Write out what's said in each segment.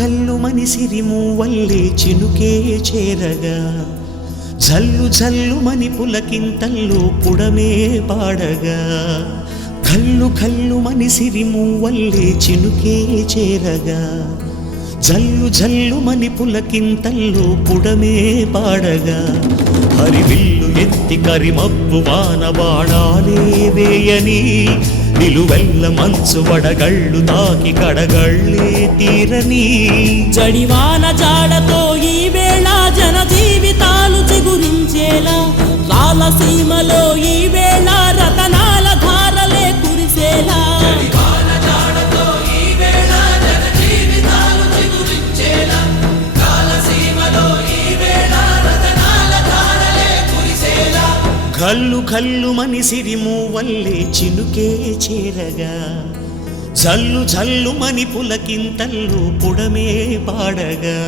ఘల్లు మని సిరిమూవల్లే చినుకే చేరగా జల్లు జల్లు మని పులకింతల్లో పుడమే పాడగా ఘల్లు ఘల్లు మని సిరిమూవల్లే చినుకే చేరగా జల్లు జల్లు మని పులకింతల్లో పుడమే పాడగా హరివిల్లు ఎత్తి కరిమబ్బు వాన బాణాలే వేయని నిలువెల్ల మంచు వడగళ్ళు తాకి కడగళ్ళే తీరని జడివాన జాడతో ఈ వేళ జన జీవితాలు చిగురించేలా రాలసీమలో ఈ వేళ రతనాల ధారలే కురిసేలా ఘల్లు ఘల్లు మని సిరిమూవల్లే చినుకే చేరగా జల్లు జల్లు మని పులకింతల్లో పుడమే పాడగా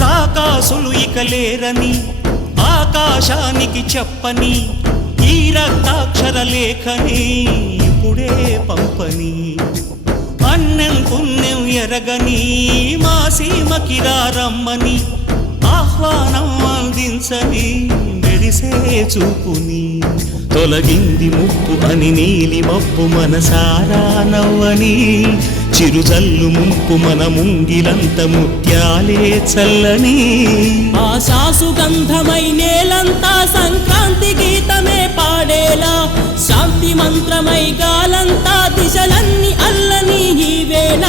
రాకాసులు ఇక లేరని ఆకాశానికి చెప్పని ఈ రక్తాక్షర లేఖని ఇప్పుడే పంపని అన్నం పుణ్యం ఎరగని మా సీమకి రమ్మని ఆహ్వానం అందించని మెరిసే చూపుని తొలగింది ముప్పు అని నీలి మప్పు మనసారా నవ్వని చిరుజల్లు ముంపు మన ముంగిలంత ముత్యాలే చల్లని ఆశాసు గంధమై నేలంతా సంక్రాంతి గీతమే పాడేలా శాంతి మంత్రమై గాలంతా దిశలన్నీ అల్లని ఈ వేళ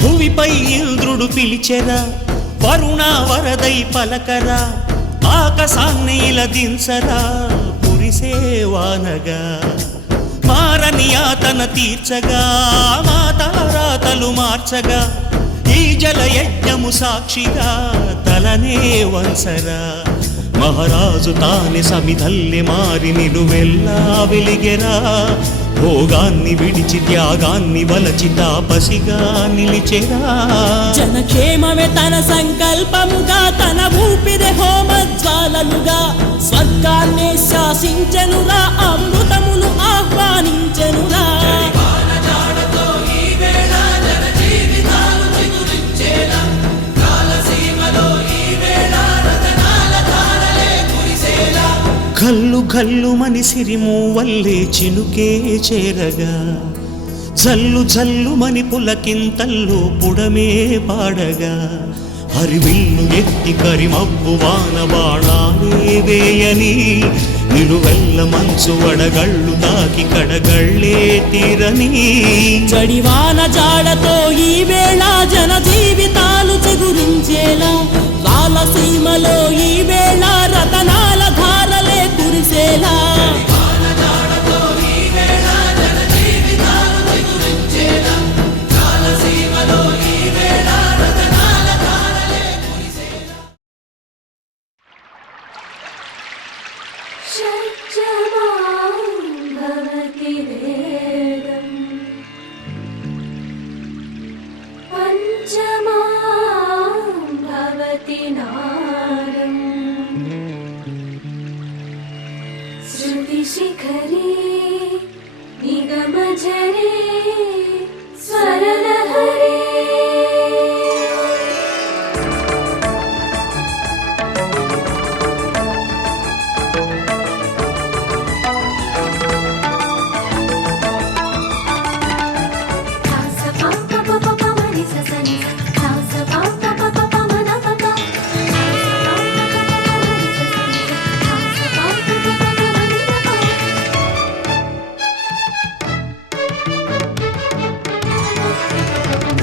భూమిపై ఇంద్రుడు పిలిచెరా వరుణ వరదై పలకరా ఆకాశాన్ని ఇలా దించరా కురిసే వానగా మారని ఆతన తీర్చగా మా తలరాతలు మార్చగా ఈ జల యజ్ఞము సాక్షిగా తలనే వంచరా మహారాజు తాని సమిధల్లె మారి నిలువెల్లా వెలిగెరా భోగాన్ని విడిచి త్యాగాన్ని వలచి తాపసిగా నిలిచెరా జనక్షేమమే తన సంకల్పముగా తన ఊపిరి హోమజ్వాలలుగా స్వర్గాన్ని శాసించెనురా అమృతమును ఆహ్వానించెనురా ఘల్లు ఘల్లు మని సిరిమూవల్లే చినుకే చేరగా జల్లు జల్లు మని పులకింతల్లో పుడమే పాడగా హరివిల్లు ఎత్తి కరిమబ్బు వాన బాణాలే వేయని నిలువెల్ల మంచు వడగళ్ళు తాకి కడగళ్ళే తీరని జడివాన జాడతో ఈ వేళ జన జీవితాలు చిగురించేలా రాలసీమలో ఈ వేళ రతనాల ధారలే కురిసేలా జడివాన జాడతో ఈ వేళ జన జీవితాలు చిగురించేలా షట్జమాం భవతి వేదం పంచమాం భవతి నాదం శృతిశిఖరే నిగమజరే స్వరలహరే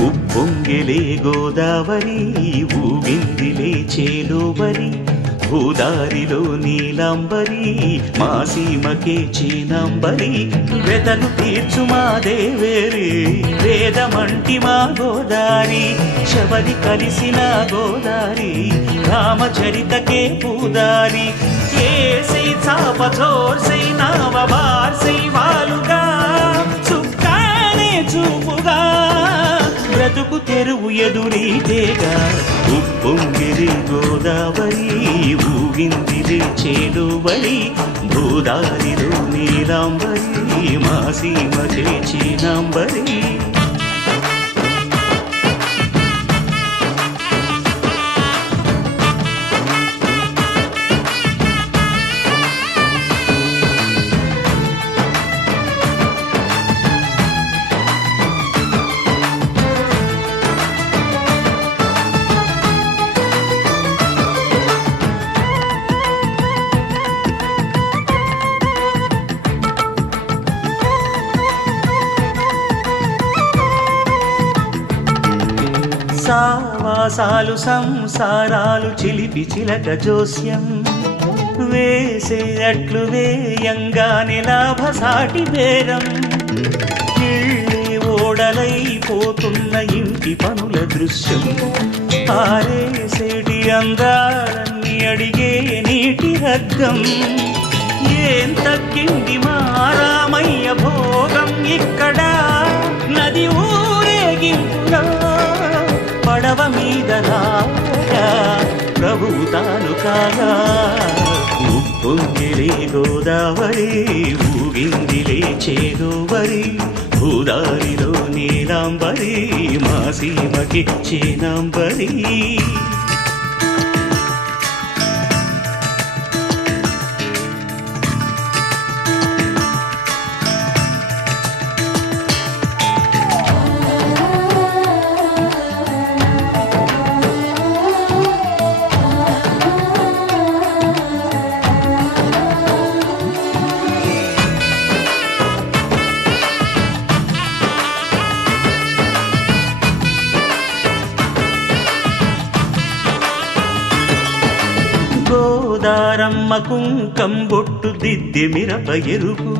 ఉప్పొంగిలే గోదావరి ఊగిందిలే చేలోబరి భూదారిలో నీలాంబరి మా సీమకే చీనాంబరి వెతలు తీర్చు మా దేవేరి వేదమంటి మా గోదారి శబరి కలిసిన గోదారి రామచరితకే పూదారి ఏసై చాప చోర్సై నావ బార్సై వాలుగా చుక్కానే చూపుగా బ్రతుకు తెరువు ఎదురీతేగా ఉప్పొంగిరి గోదావరి ఊగిందిరి చేలువరి భూదారిలో నీలాంబరి మా సీమకే చీనాంబరి సావాసాలు సంసారాలు చిలిపి చిలక జోస్యం వేసే అట్లు వేయంగానే లాభసాటి బేరం ఇళ్ళే ఓడలైపోతున్న ఇంటి పనుల దృశ్యం ఆరేసేటి అందాలన్నీ అడిగే నీటి రగ్గం ఏం తగ్గింది మా రామయ్య భోగం ఇక్కడ నది ఊరేగింపుగా పడవ మీద రాగా ప్రభువు తాను కాగా ఉప్పొంగిలే గోదావరి ఊగిందిలే చేదోవరి భూదారిలో నీలాంబరి మా సీమకి చీనాంబరి గోదారమ్మ కుంకం బొట్టు దిద్ది మిరప ఎరుపు